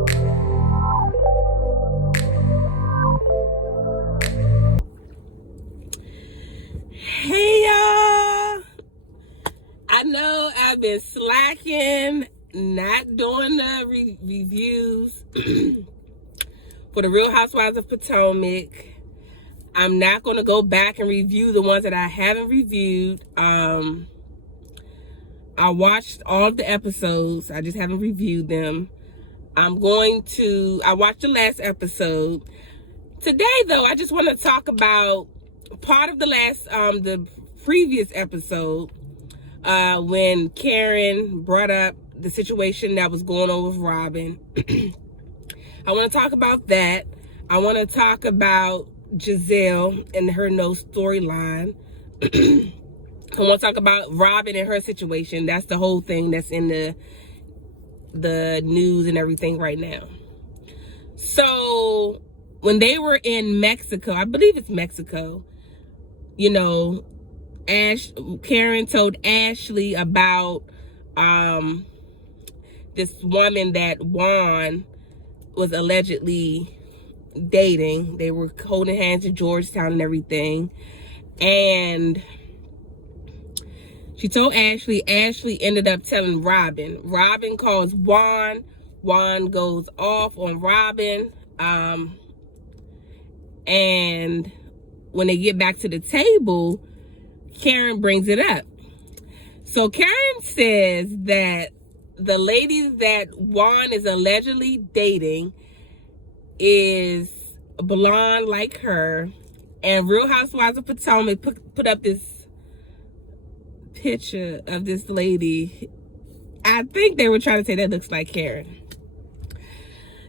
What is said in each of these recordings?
Hey y'all, I know I've been slacking, not doing the reviews for the Real Housewives of Potomac. I'm not going to go back and review the ones that I haven't reviewed. I watched all of the episodes, I just haven't reviewed them. I watched the last episode. Today though, I just want to talk about part of the previous episode, when Karen brought up the situation that was going on with Robin. I want to talk about that. I want to talk about Gizelle and her no storyline. I want to talk about Robin and her situation. That's the whole thing that's in the news and everything right now. So when they were in Mexico, I believe it's Mexico, Karen told Ashley about this woman that Juan was allegedly dating. They were holding hands in Georgetown and everything. And she told Ashley. Ashley ended up telling Robin. Robin calls Juan. Juan goes off on Robin. And when they get back to the table, Karen brings it up. So Karen says that the lady that Juan is allegedly dating is blonde like her, and Real Housewives of Potomac put up this picture of this lady. I think they were trying to say that looks like Karen.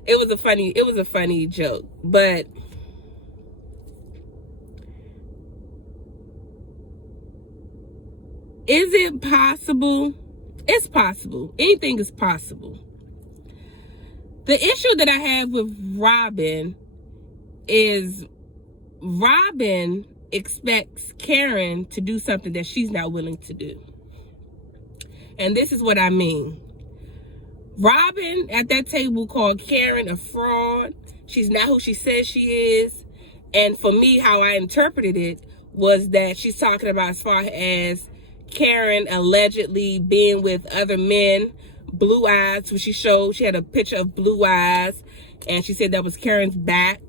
It was a funny joke, but is it possible? It's possible. Anything is possible. The issue that I have with Robin is Robin expects Karen to do something that she's not willing to do. And this is what I mean. Robin at that table called Karen a fraud. She's not who she says she is. And for me, how I interpreted it was that she's talking about as far as Karen allegedly being with other men, blue eyes, which she showed. She had a picture of blue eyes, and she said that was Karen's back.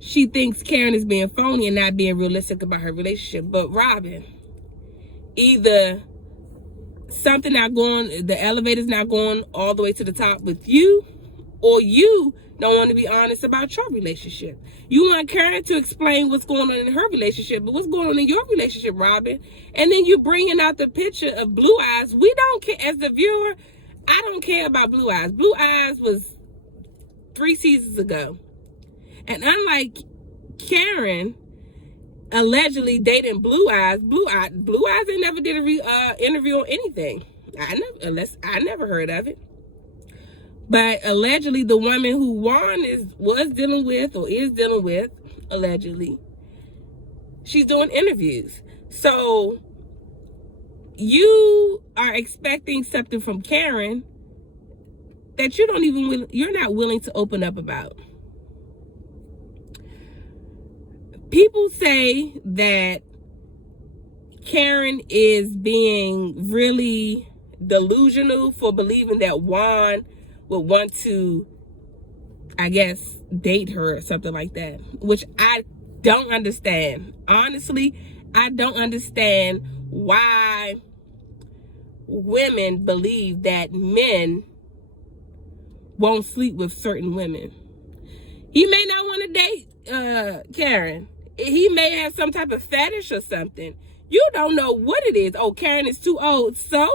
She thinks Karen is being phony and not being realistic about her relationship. But Robin, either something not going, the elevator's not going all the way to the top with you, or you don't want to be honest about your relationship. You want Karen to explain what's going on in her relationship, but what's going on in your relationship, Robin? And then you bringing out the picture of blue eyes. We don't care, as the viewer, I don't care about blue eyes. Blue eyes was 3 seasons ago. And unlike Karen allegedly dating blue eyes ain't never did a interview on anything. I never heard of it. But allegedly, the woman who Juan was dealing with, or is dealing with, allegedly, she's doing interviews. So you are expecting something from Karen that you're not willing to open up about. People say that Karen is being really delusional for believing that Juan would want to, I guess, date her or something like that, which I don't understand. Honestly, I don't understand why women believe that men won't sleep with certain women. He may not want to date Karen. He may have some type of fetish or something. You don't know what it is. Oh, Karen is too old. So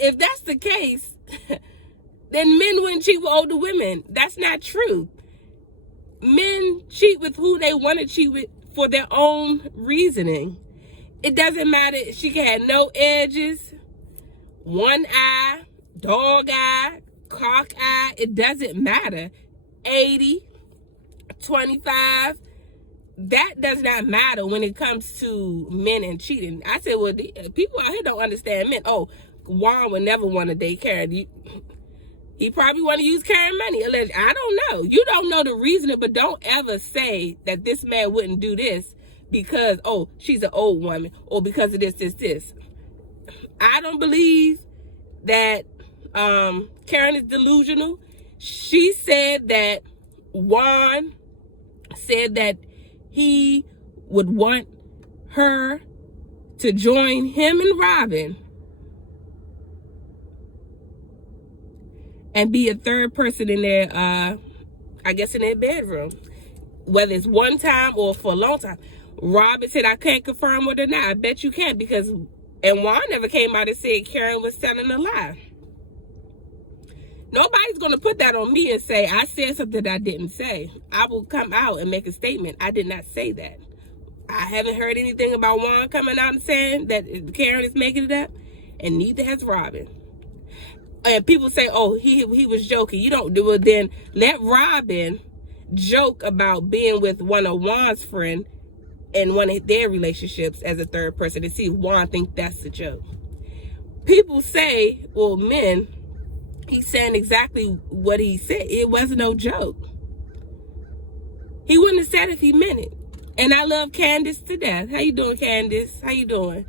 if that's the case, then men wouldn't cheat with older women. That's not true. Men cheat with who they want to cheat with for their own reasoning. It doesn't matter. She can have no edges, one eye, dog eye, cock eye. It doesn't matter. 80, 25. That does not matter when it comes to men and cheating. I said, well, the people out here don't understand men. Oh, Juan would never want to date Karen. He probably want to use Karen money. I don't know. You don't know the reasoning, but don't ever say that this man wouldn't do this because, oh, she's an old woman, or because of this. I don't believe that Karen is delusional. She said that Juan said that he would want her to join him and Robin and be a third person in their, I guess, in their bedroom, whether it's one time or for a long time. Robin said, I can't confirm whether or not. I bet you can't, because, and Juan never came out and said Karen was telling a lie. Nobody's going to put that on me and say, I said something that I didn't say. I will come out and make a statement. I did not say that. I haven't heard anything about Juan coming out and saying that Karen is making it up, and neither has Robin. And people say, oh, he was joking. You don't do it. Then let Robin joke about being with one of Juan's friends in one of their relationships as a third person and see if Juan thinks that's a joke. People say, well, men, he's saying exactly what he said. It wasn't no joke. He wouldn't have said it if he meant it. And I love Candace to death. How you doing, Candace? How you doing?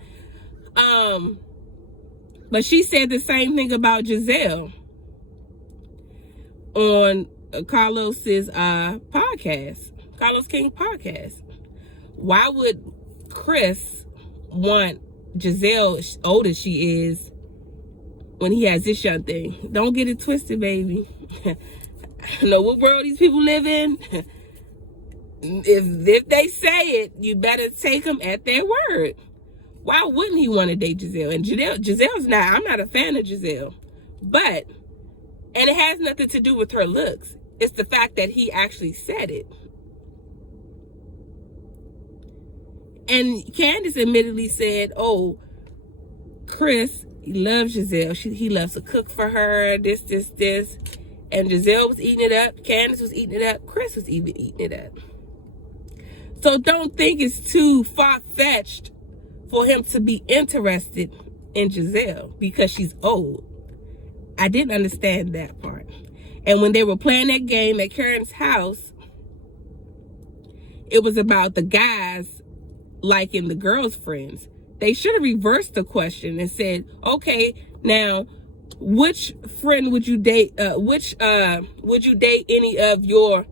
But she said the same thing about Giselle on Carlos's podcast, Carlos King podcast. Why would Chris want Giselle, older she is, when he has this young thing? Don't get it twisted, baby. I know what world these people live in. If they say it, you better take them at their word. Why wouldn't he want to date Giselle? And Giselle's not, I'm not a fan of Giselle. But, and it has nothing to do with her looks. It's the fact that he actually said it. And Candace admittedly said, oh, Chris loves Giselle. He loves to cook for her, this. And Giselle was eating it up. Candace was eating it up. Chris was even eating it up. So don't think it's too far-fetched for him to be interested in Giselle because she's old. I didn't understand that part. And when they were playing that game at Karen's house, it was about the guys liking the girls' friends. They should have reversed the question and said, okay, now, which friend would you date? Would you date any of your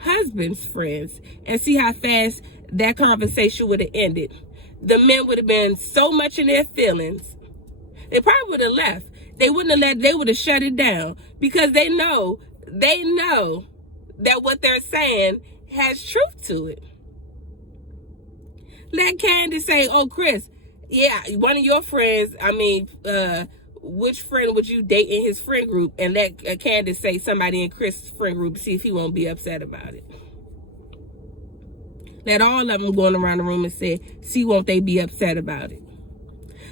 husband's friends? And see how fast that conversation would have ended. The men would have been so much in their feelings. They probably would have left. They wouldn't have they would have shut it down because they know that what they're saying has truth to it. Let Candace say, oh, Chris, yeah, one of your friends, which friend would you date in his friend group? And let Candace say somebody in Chris' friend group, see if he won't be upset about it. Let all of them going around the room and say, see, won't they be upset about it?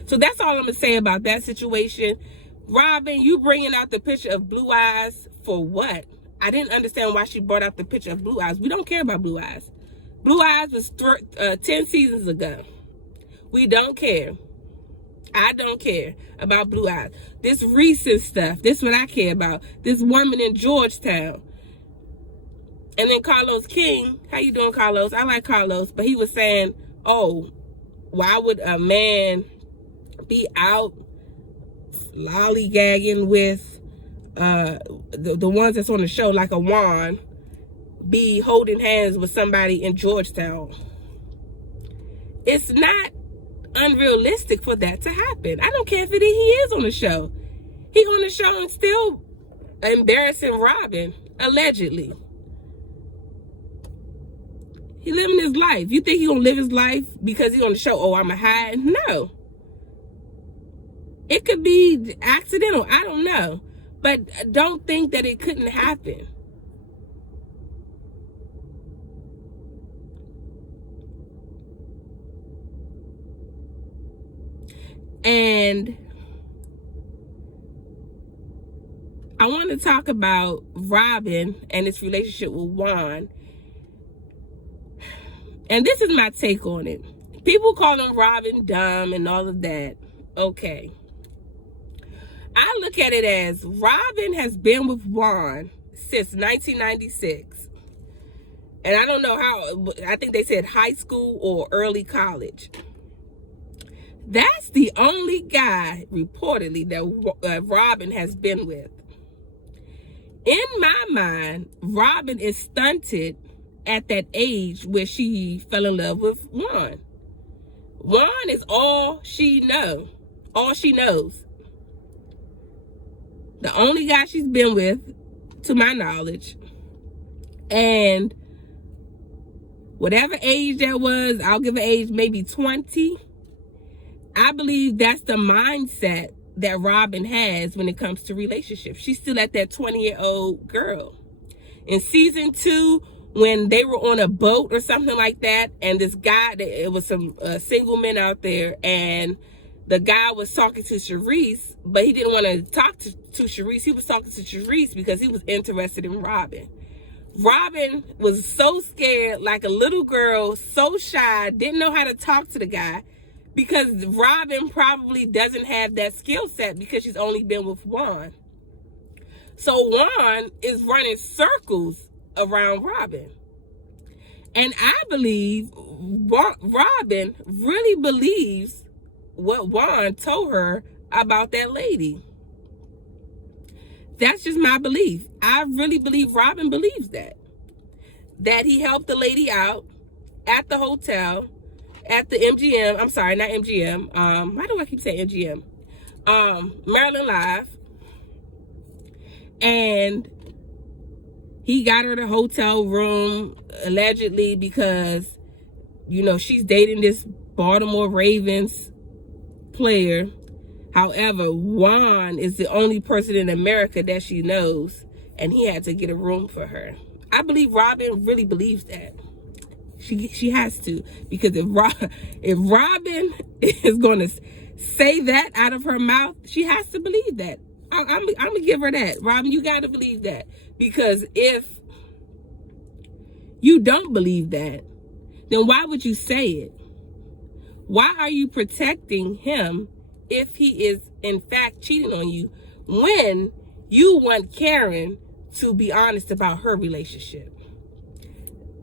So that's all I'm going to say about that situation. Robin, you bringing out the picture of Blue Eyes for what? I didn't understand why she brought out the picture of Blue Eyes. We don't care about Blue Eyes. Blue Eyes was 10 seasons ago. We don't care. I don't care about Blue Eyes. This recent stuff, this is what I care about. This woman in Georgetown. And then Carlos King, how you doing, Carlos? I like Carlos, but he was saying, oh, why would a man be out lollygagging with the ones that's on the show, like a Juan, be holding hands with somebody in Georgetown? It's not unrealistic for that to happen. I don't care if he is on the show. He on the show and still embarrassing Robin, allegedly. He living his life. You think he gonna live his life because he on the show, oh, I'ma hide? No. It could be accidental. I don't know. But don't think that it couldn't happen. And I want to talk about Robin and its relationship with Juan. And this is my take on it. People call him Robin dumb and all of that. Okay. I look at it as Robin has been with Juan since 1996. And I don't know how, I think they said high school or early college. That's the only guy, reportedly, that Robin has been with. In my mind, Robin is stunted at that age where she fell in love with Juan. Juan is all she knows. The only guy she's been with, to my knowledge. And whatever age that was, I'll give an age maybe 20. I believe that's the mindset that Robin has when it comes to relationships. She's still at that 20-year-old girl. In season 2, when they were on a boat or something like that, and this guy, it was some single men out there, and the guy was talking to Charisse, but he didn't want to talk to Charisse. He was talking to Charisse because he was interested in Robin. Robin was so scared, like a little girl, so shy, didn't know how to talk to the guy, because Robin probably doesn't have that skill set because she's only been with Juan. So Juan is running circles around Robin. And I believe Robin really believes what Juan told her about that lady. That's just my belief. I really believe Robin believes that. That he helped the lady out at the hotel, at the MGM. I'm sorry, not MGM. Why do I keep saying MGM? Maryland Live. And he got her the hotel room, allegedly, because, you know, she's dating this Baltimore Ravens player. However, Juan is the only person in America that she knows, and he had to get a room for her. I believe Robin really believes that. She has to, because if Robin is going to say that out of her mouth, she has to believe that. I'm gonna give her that. Robin, you got to believe that, because if you don't believe that, then why would you say it? Why are you protecting him if he is in fact cheating on you, when you want Karen to be honest about her relationship?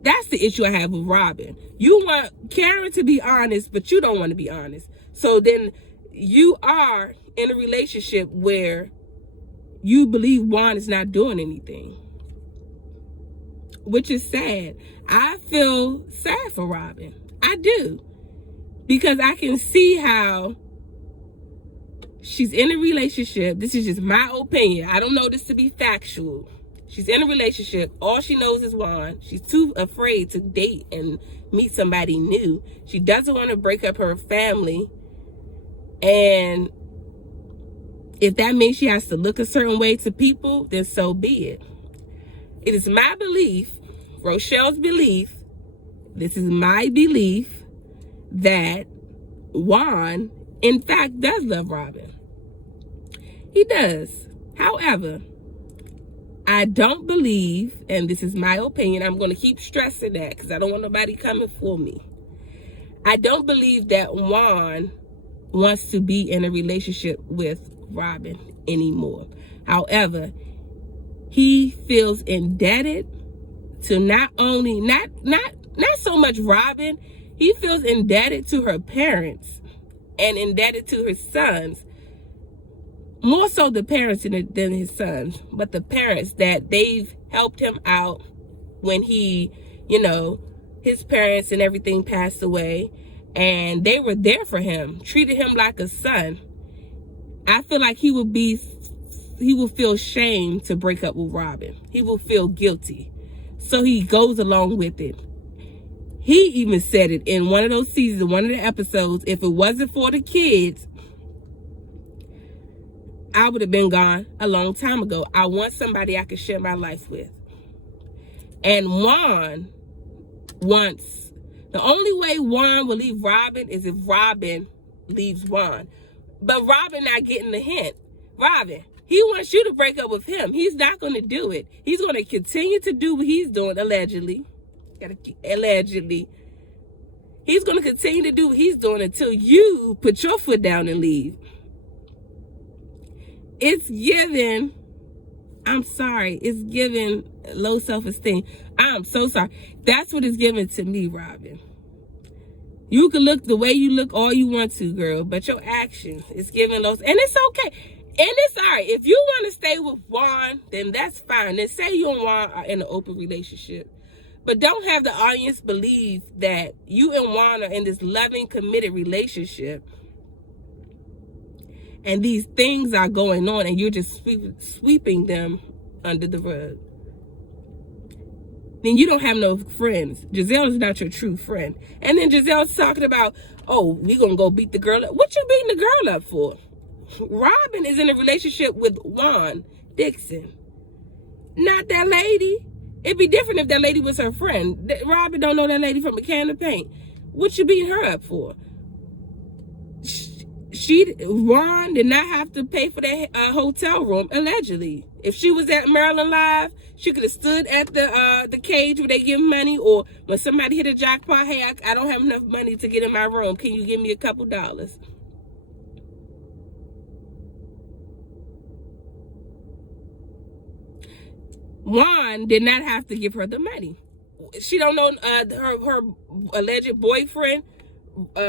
That's the issue I have with Robin. You want Karen to be honest, but you don't want to be honest. So then you are in a relationship where you believe Juan is not doing anything, which is sad. I feel sad for Robin. I do. Because I can see how she's in a relationship. This is just my opinion. I don't know this to be factual. She's in a relationship. All she knows is Juan. She's too afraid to date and meet somebody new. She doesn't want to break up her family. And if that means she has to look a certain way to people, then so be it. It is my belief, Rochelle's belief, this is my belief, that Juan, in fact, does love Robin. He does. However, I don't believe, and this is my opinion, I'm going to keep stressing that because I don't want nobody coming for me. I don't believe that Juan wants to be in a relationship with Robin anymore. However, he feels indebted to not so much Robin, he feels indebted to her parents and indebted to his sons. More so the parents than his sons, but the parents, that they've helped him out when he, you know, his parents and everything passed away, and they were there for him, treated him like a son. I feel like he will feel shame to break up with Robin. He will feel guilty. So he goes along with it. He even said it in one of those seasons, one of the episodes, if it wasn't for the kids, I would have been gone a long time ago. I want somebody I could share my life with. And Juan wants, the only way Juan will leave Robin is if Robin leaves Juan. But Robin not getting the hint. Robin, he wants you to break up with him. He's not going to do it. He's going to continue to do what he's doing, allegedly. Allegedly. He's going to continue to do what he's doing until you put your foot down and leave. it's given, I'm sorry, it's given low self-esteem. I'm so sorry. That's what it's given to me, Robin. You can look the way you look all you want to, girl, but your actions is giving low, and it's okay. And it's all right. If you want to stay with Juan, then that's fine. Then say you and Juan are in an open relationship. But don't have the audience believe that you and Juan are in this loving, committed relationship and these things are going on and you're just sweeping them under the rug. Then you don't have no friends. Giselle is not your true friend. And then Giselle's talking about, oh, we gonna go beat the girl up. What you beating the girl up for? Robin is in a relationship with Juan Dixon, not that lady. It'd be different if that lady was her friend. Robin don't know that lady from a can of paint. What you beating her up for? Juan did not have to pay for that hotel room, allegedly. If she was at Maryland Live, she could have stood at the cage where they give money, or when somebody hit a jackpot, hey, I don't have enough money to get in my room. Can you give me a couple dollars? Juan did not have to give her the money. She don't know her alleged boyfriend,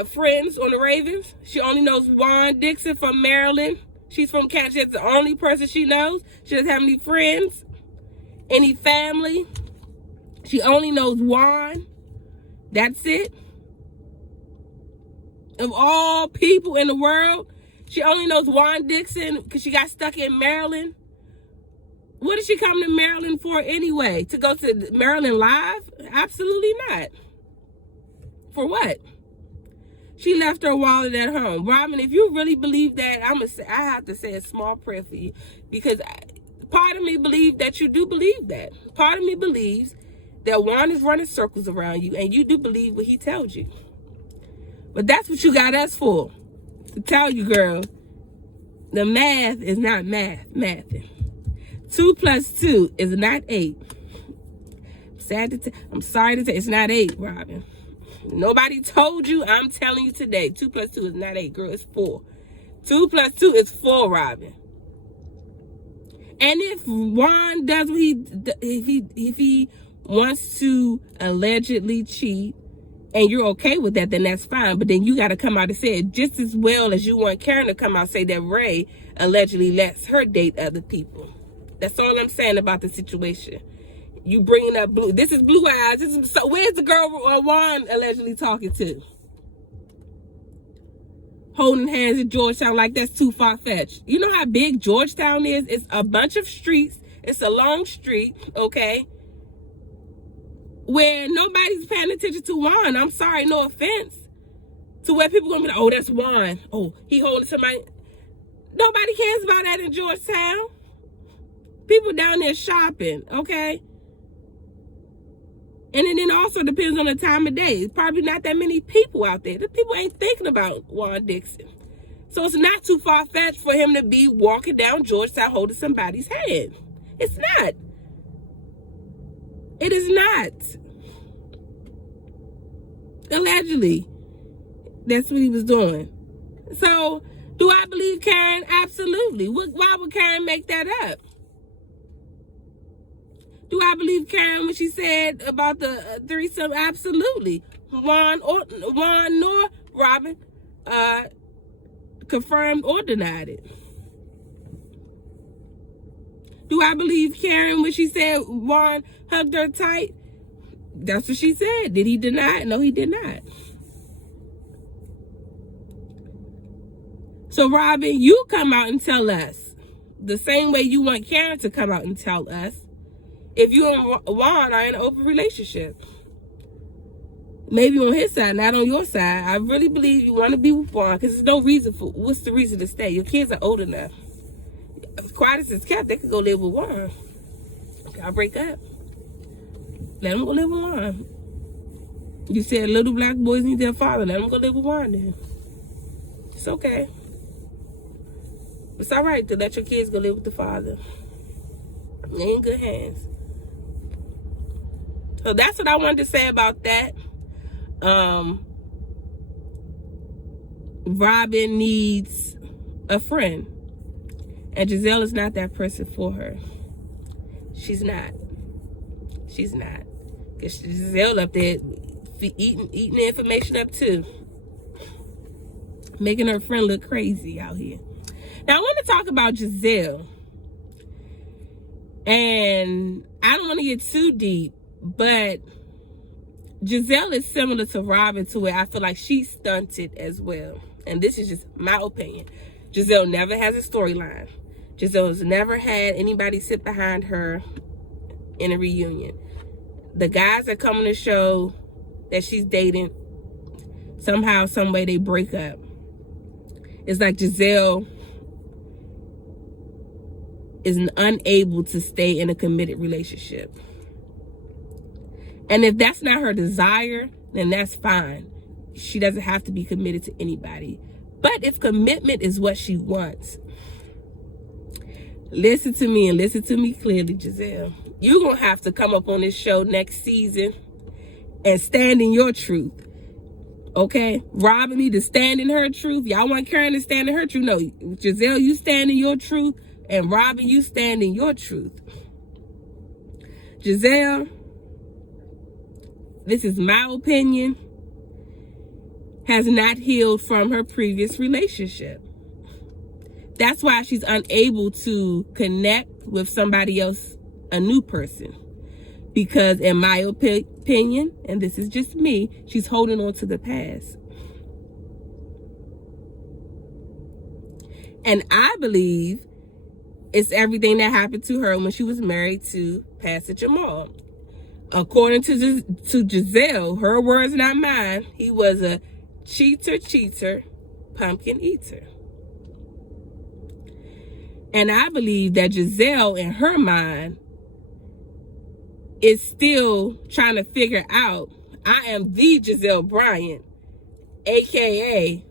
friends on the Ravens. She only knows Juan Dixon from Maryland. She's from Kansas. That's the only person she knows. She doesn't have any friends, any family. She only knows Juan. That's it. Of all people in the world, she only knows Juan Dixon because she got stuck in Maryland. What did she come to Maryland for anyway? To go to Maryland Live? Absolutely not. For what? She left her wallet at home. Robin, if you really believe that, I have to say a small prayer for you, because part of me believes that you do believe that. Part of me believes that Juan is running circles around you, and you do believe what he tells you. But that's what you got us for. To tell you, girl, the math is not mathing. 2 plus 2 is not 8. I'm sorry to say it's not 8, Robin. Nobody told you. I'm telling you today. 2 plus 2 is not 8, girl. It's 4. 2 plus 2 is 4, Robin. And if Juan does what if he wants to allegedly cheat, and you're okay with that, then that's fine. But then you got to come out and say it, just as well as you want Karen to come out and say that Ray allegedly lets her date other people. That's all I'm saying about the situation. You bringing up Blue. This is Blue Eyes. So where's the girl Juan allegedly talking to? Holding hands at Georgetown, like that's too far-fetched. You know how big Georgetown is? It's a bunch of streets. It's a long street, okay? Where nobody's paying attention to Juan. I'm sorry, no offense. To where people gonna be like, oh, that's Juan. Oh, he holding somebody. Nobody cares about that in Georgetown. People down there shopping, okay? And then also depends on the time of day. It's probably not that many people out there. The people ain't thinking about Juan Dixon. So it's not too far-fetched for him to be walking down Georgetown holding somebody's hand. It's not. It is not. Allegedly. That's what he was doing. So, do I believe Karen? Absolutely. Why would Karen make that up? Do I believe Karen when she said about the threesome? Absolutely. Juan nor Robin confirmed or denied it. Do I believe Karen when she said Juan hugged her tight? That's what she said. Did he deny it? No, he did not. So, Robin, you come out and tell us the same way you want Karen to come out and tell us if you and Juan are in an open relationship. Maybe on his side, not on your side. I really believe you want to be with Juan because there's no reason for, what's the reason to stay? Your kids are old enough. If quiet as kept, they could go live with Juan. I'll break up. Let them go live with Juan. You said little black boys need their father. Let them go live with Juan then. It's okay. It's all right to let your kids go live with the father. They're in good hands. So that's what I wanted to say about that. Robin needs a friend. And Giselle is not that person for her. She's not. She's not. Because Giselle up there eating the information up too. Making her friend look crazy out here. Now I want to talk about Giselle. And I don't want to get too deep, but Giselle is similar to Robin to where I feel like she's stunted as well. And this is just my opinion. Giselle never has a storyline. Giselle has never had anybody sit behind her in a reunion. The guys that come on the show that she's dating, somehow, some way they break up. It's like Giselle is unable to stay in a committed relationship. And if that's not her desire, then that's fine. She doesn't have to be committed to anybody. But if commitment is what she wants, listen to me and listen to me clearly, Giselle. You're going to have to come up on this show next season and stand in your truth. Okay? Robin need to stand in her truth. Y'all want Karen to stand in her truth? No, Giselle, you stand in your truth. And Robin, you stand in your truth. Giselle, this is my opinion, has not healed from her previous relationship. That's why she's unable to connect with somebody else, a new person. Because in my opinion, and this is just me, she's holding on to the past. And I believe it's everything that happened to her when she was married to Pastor Jamal. According to Giselle, her words, not mine, he was a cheater, pumpkin eater. And I believe that Giselle, in her mind, is still trying to figure out, I am the Giselle Bryant, aka,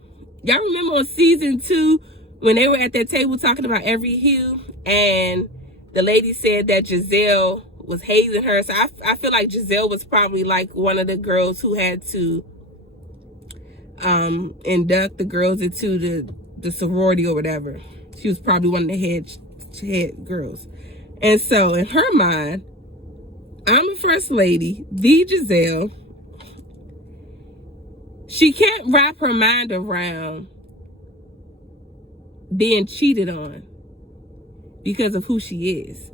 y'all remember on season 2 when they were at that table talking about every hue, and the lady said that Giselle was hazing her. So I feel like Giselle was probably like one of the girls who had to induct the girls into the sorority or whatever. She was probably one of the head girls. And so in her mind, I'm a first lady, the Giselle. She can't wrap her mind around being cheated on because of who she is.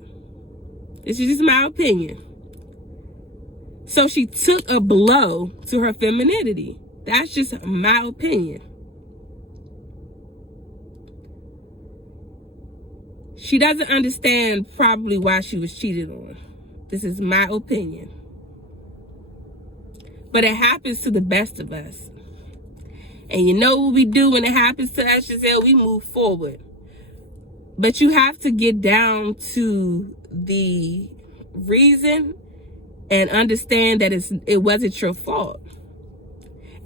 This is just my opinion. So she took a blow to her femininity. That's just my opinion. She doesn't understand probably why she was cheated on. This is my opinion. But it happens to the best of us. And you know what we do when it happens to us, Giselle? We move forward. But you have to get down to the reason and understand that it wasn't your fault.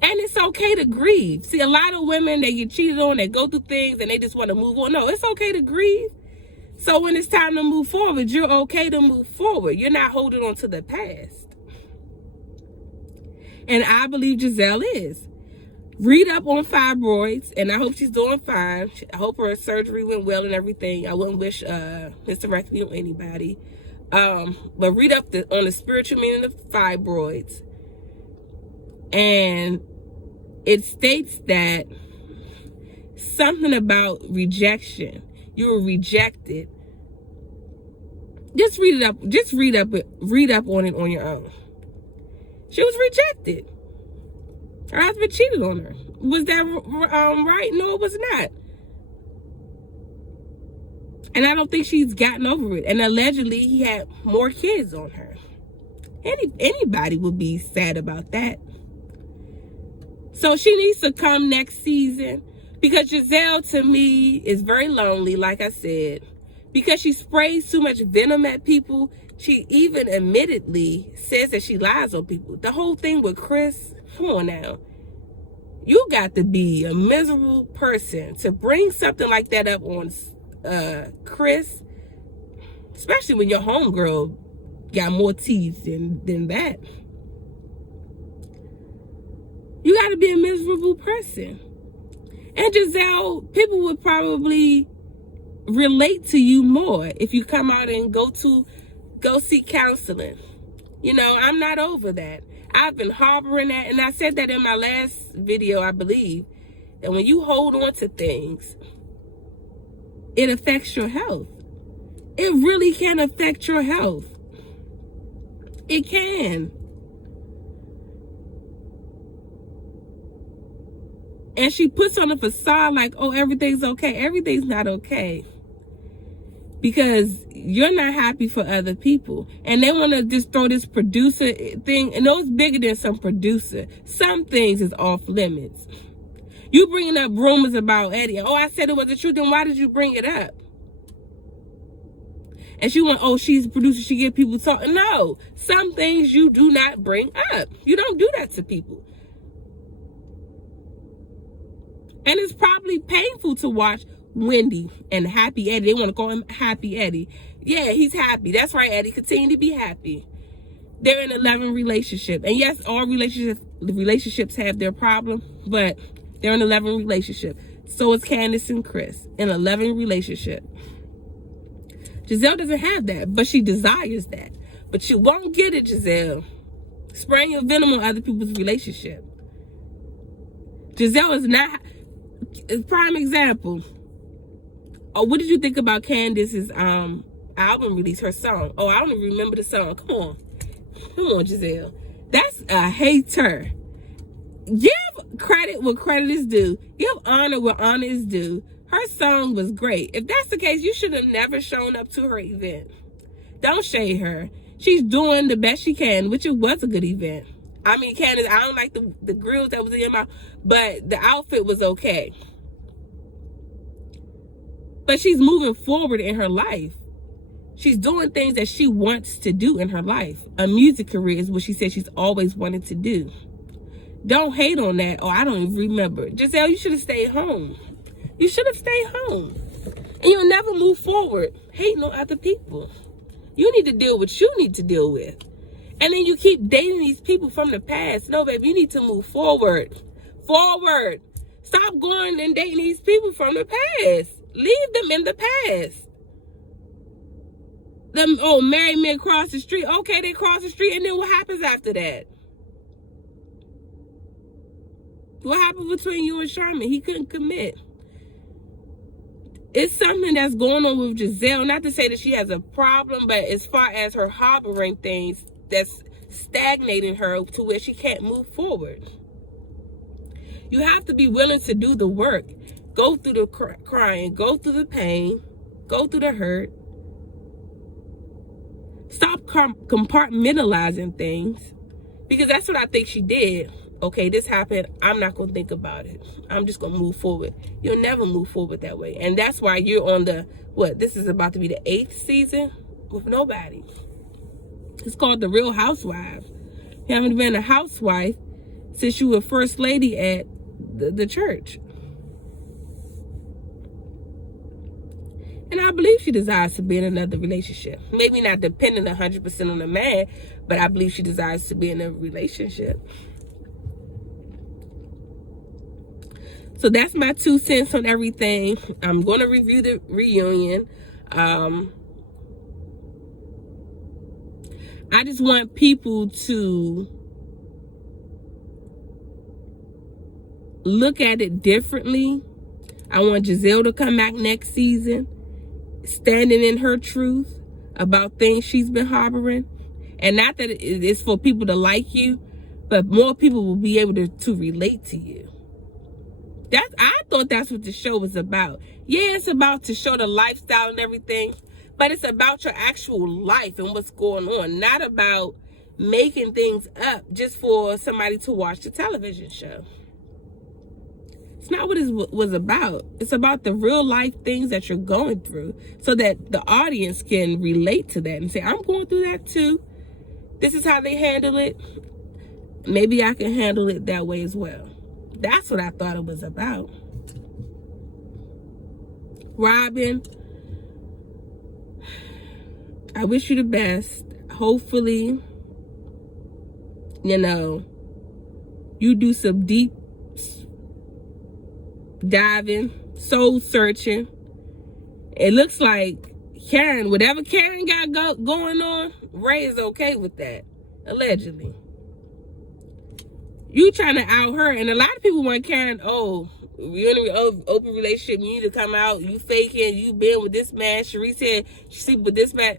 And it's okay to grieve. See, a lot of women, they get cheated on, they go through things, and they just want to move on. No, it's okay to grieve. So when it's time to move forward, you're okay to move forward. You're not holding on to the past. And I believe Giselle is. Read up on fibroids, and I hope she's doing fine. I hope her surgery went well and everything. I wouldn't wish hysterectomy on anybody. But read up on the spiritual meaning of fibroids. And it states that something about rejection. You were rejected. Just read it up. Just read up on it on your own. She was rejected. Her husband cheated on her. Was that right? No, it was not. And I don't think she's gotten over it. And allegedly, he had more kids on her. Anybody would be sad about that. So she needs to come next season. Because Giselle, to me, is very lonely, like I said. Because she sprays too much venom at people. She even admittedly says that she lies on people. The whole thing with Chris, come on now. You got to be a miserable person to bring something like that up on Chris. Especially when your homegirl got more teeth than that. You got to be a miserable person. And Giselle, people would probably relate to you more if you come out and go seek counseling. You know, I'm not over that. I've been harboring that, and I said that in my last video, I believe, that when you hold on to things, it affects your health. It really can affect your health. It can. And she puts on a facade like, oh, everything's okay. Everything's not okay. Because you're not happy for other people. And they want to just throw this producer thing. And no, it's bigger than some producer. Some things is off limits. You bringing up rumors about Eddie. Oh, I said it was the truth. Then why did you bring it up? And she went, oh, she's a producer. She get people talking. No. Some things you do not bring up. You don't do that to people. And it's probably painful to watch Wendy and Happy Eddie. They want to call him Happy Eddie. Yeah, he's happy. That's right, Eddie. Continue to be happy. They're in a loving relationship. And yes, all relationships have their problem, but they're in a loving relationship. So is Candace and Chris in a loving relationship. Giselle doesn't have that, but she desires that. But you won't get it, Giselle. Spraying your venom on other people's relationship. Giselle is not... Prime example. Oh, what did you think about Candace's album release, her song? Oh, I don't even remember the song. Come on, Giselle. That's a hater. Give credit where credit is due. Give honor where honor is due. Her song was great. If that's the case, you should have never shown up to her event. Don't shade her. She's doing the best she can, which it was a good event. I mean, Candace, I don't like the grills that was in your mouth, but the outfit was okay. But she's moving forward in her life. She's doing things that she wants to do in her life. A music career is what she said she's always wanted to do. Don't hate on that. Oh, I don't even remember. Giselle, you should have stayed home. You should have stayed home. And you'll never move forward hating on other people. You need to deal with what you need to deal with. And then you keep dating these people from the past. No, baby, you need to move forward. Forward. Stop going and dating these people from the past. Leave them in the past. Them, oh, married men cross the street. Okay, they cross the street, and then what happens after that? What happened between you and Sherman? He couldn't commit. It's something that's going on with Giselle. Not to say that she has a problem, but as far as her harboring things, that's stagnating her to where she can't move forward. You have to be willing to do the work. Go through the crying, go through the pain, go through the hurt. Stop compartmentalizing things, because that's what I think she did. Okay, this happened. I'm not going to think about it. I'm just going to move forward. You'll never move forward that way. And that's why you're on the, this is about to be the 8th season with nobody. It's called The Real Housewives. You haven't been a housewife since you were first lady at the church. And I believe she desires to be in another relationship. Maybe not dependent 100% on the man, but I believe she desires to be in a relationship. So that's my 2 cents on everything. I'm going to review the reunion. I just want people to look at it differently. I want Giselle to come back next season, standing in her truth about things she's been harboring. And not that it's for people to like you, but more people will be able to relate to you. I thought that's what the show was about. Yeah, it's about to show the lifestyle and everything, but it's about your actual life and what's going on, not about making things up just for somebody to watch the television show. It's not what it was about. It's about the real life things that you're going through, so that the audience can relate to that and say, I'm going through that too. This is how they handle it. Maybe I can handle it that way as well. That's what I thought it was about. Robin, I wish you the best. Hopefully, you do some deep diving, soul searching, It looks like Karen, whatever Karen got going on, Ray is okay with that, allegedly. You trying to out her, and a lot of people want Karen, oh, you're in an open relationship, you need to come out, you faking, you been with this man. Sharice said she sleep with this man.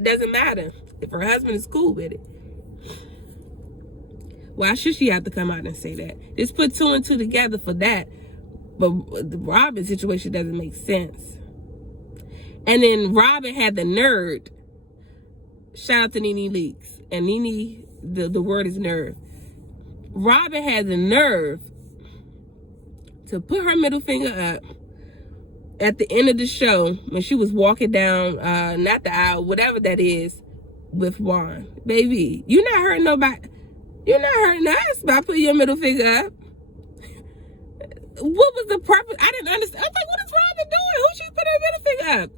Doesn't matter if her husband is cool with it. Why should she have to come out and say that? Just put 2 and 2 together for that. But the Robin situation doesn't make sense. And then Robin had the nerve. Shout out to Nene Leakes. And Nene, the word is nerve. Robin had the nerve to put her middle finger up at the end of the show when she was walking down, not the aisle, whatever that is, with Juan. Baby, you're not hurting nobody. You're not hurting us by putting your middle finger up. What was the purpose? I didn't understand. I was like, what is Robin doing? Who she put her middle finger up?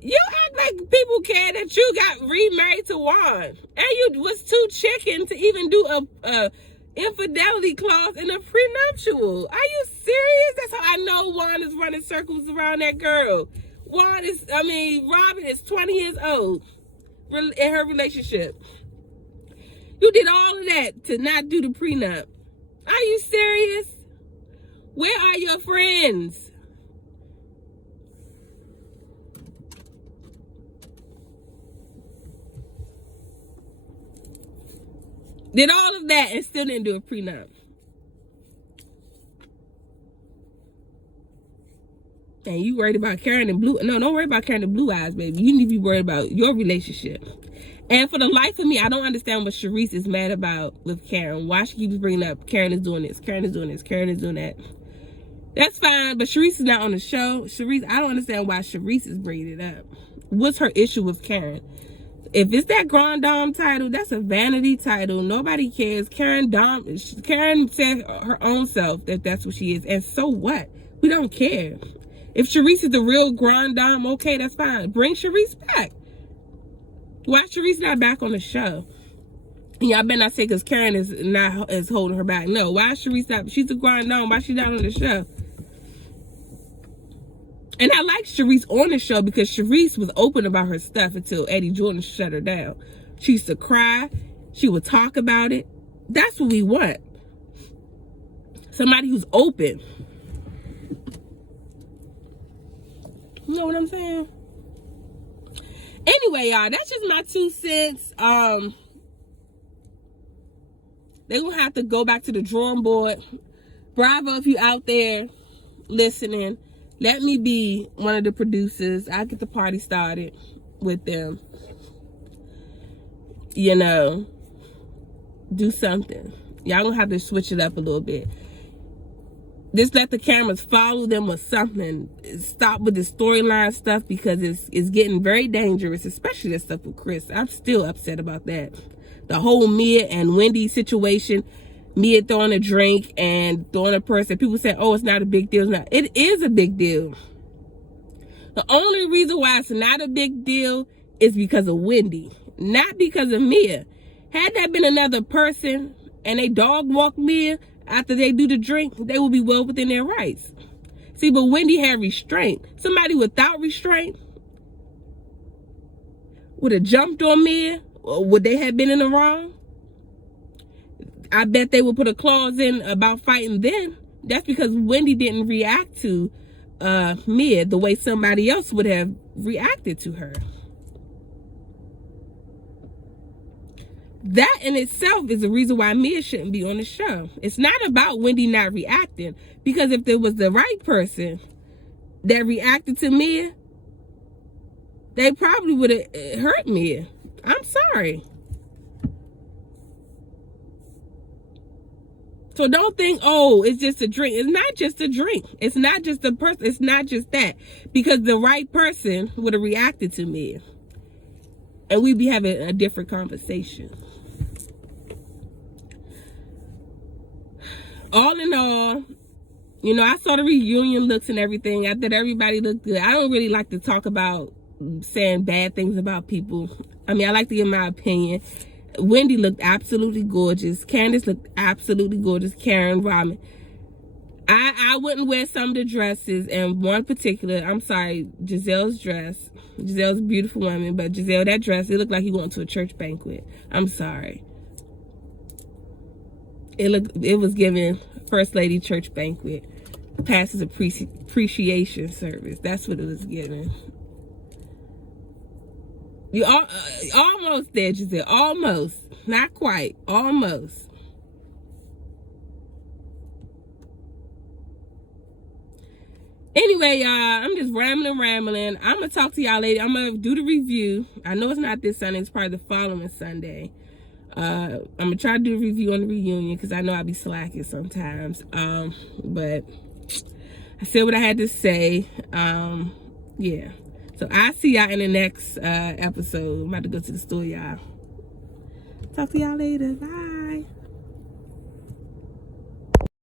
You act like people care that you got remarried to Juan. And you was too chicken to even do a infidelity clause in a prenuptial. Are you serious? That's how I know Juan is running circles around that girl. Robin is 20 years old in her relationship. You did all of that to not do the prenup. Are you serious? Where are your friends? Did all of that and still didn't do a prenup. And you worried about Karen and Blue. No, don't worry about Karen and Blue Eyes, baby. You need to be worried about your relationship. And for the life of me, I don't understand what Sharice is mad about with Karen. Why she keeps bringing up Karen is doing this, Karen is doing this, Karen is doing that. That's fine, but Sharice is not on the show. Sharice, I don't understand why Sharice is bringing it up. What's her issue with Karen? If it's that Grand Dame title, that's a vanity title. Nobody cares. Karen said her own self that that's what she is. And so what? We don't care. If Sharice is the real Grand Dame, okay, that's fine. Bring Sharice back. Why Sharice not back on the show? And y'all better not say because Karen is holding her back. No, why is Sharice not? She's the Grand Dame. Why she not on the show? And I like Sharice on the show because Sharice was open about her stuff until Eddie Jordan shut her down. She used to cry. She would talk about it. That's what we want. Somebody who's open. You know what I'm saying? Anyway, y'all, that's just my 2 cents. They're going to have to go back to the drawing board. Bravo if you out there listening. Let me be one of the producers. I'll get the party started with them. You know, do something. Y'all gonna have to switch it up a little bit. Just let the cameras follow them or something. Stop with the storyline stuff because it's getting very dangerous, especially that stuff with Chris. I'm still upset about that. The whole Mia and Wendy situation. Mia throwing a drink and throwing a person. People say, oh, it's not a big deal. It is a big deal. The only reason why it's not a big deal is because of Wendy. Not because of Mia. Had that been another person and they dog walk Mia after they do the drink, they will be well within their rights. See, but Wendy had restraint. Somebody without restraint would have jumped on Mia. Or would they have been in the wrong? I bet they would put a clause in about fighting then. That's because Wendy didn't react to Mia the way somebody else would have reacted to her. That in itself is the reason why Mia shouldn't be on the show. It's not about Wendy not reacting. Because if there was the right person that reacted to Mia, they probably would have hurt Mia. I'm sorry. So don't think, oh, it's just a drink. It's not just a drink. It's not just a person. It's not just that. Because the right person would have reacted to me. And we'd be having a different conversation. All in all, you know, I saw the reunion looks and everything. I thought everybody looked good. I don't really like to talk about saying bad things about people. I mean, I like to give my opinion. Wendy looked absolutely gorgeous. Candace looked absolutely gorgeous. Karen, Robin. I wouldn't wear some of the dresses, and one particular, I'm sorry, Giselle's dress. Giselle's a beautiful woman, but Giselle, that dress, it looked like you went to a church banquet. I'm sorry. It was giving First Lady church banquet, pastor's appreciation service. That's what it was giving. You almost there, Giselle. Almost. Not quite. Almost. Anyway, y'all, I'm just rambling. I'm going to talk to y'all later. I'm going to do the review. I know it's not this Sunday. It's probably the following Sunday. I'm going to try to do a review on the reunion because I know I'll be slacking sometimes. But I said what I had to say. Yeah. So I'll see y'all in the next episode. I'm about to go to the store, y'all. Talk to y'all later. Bye.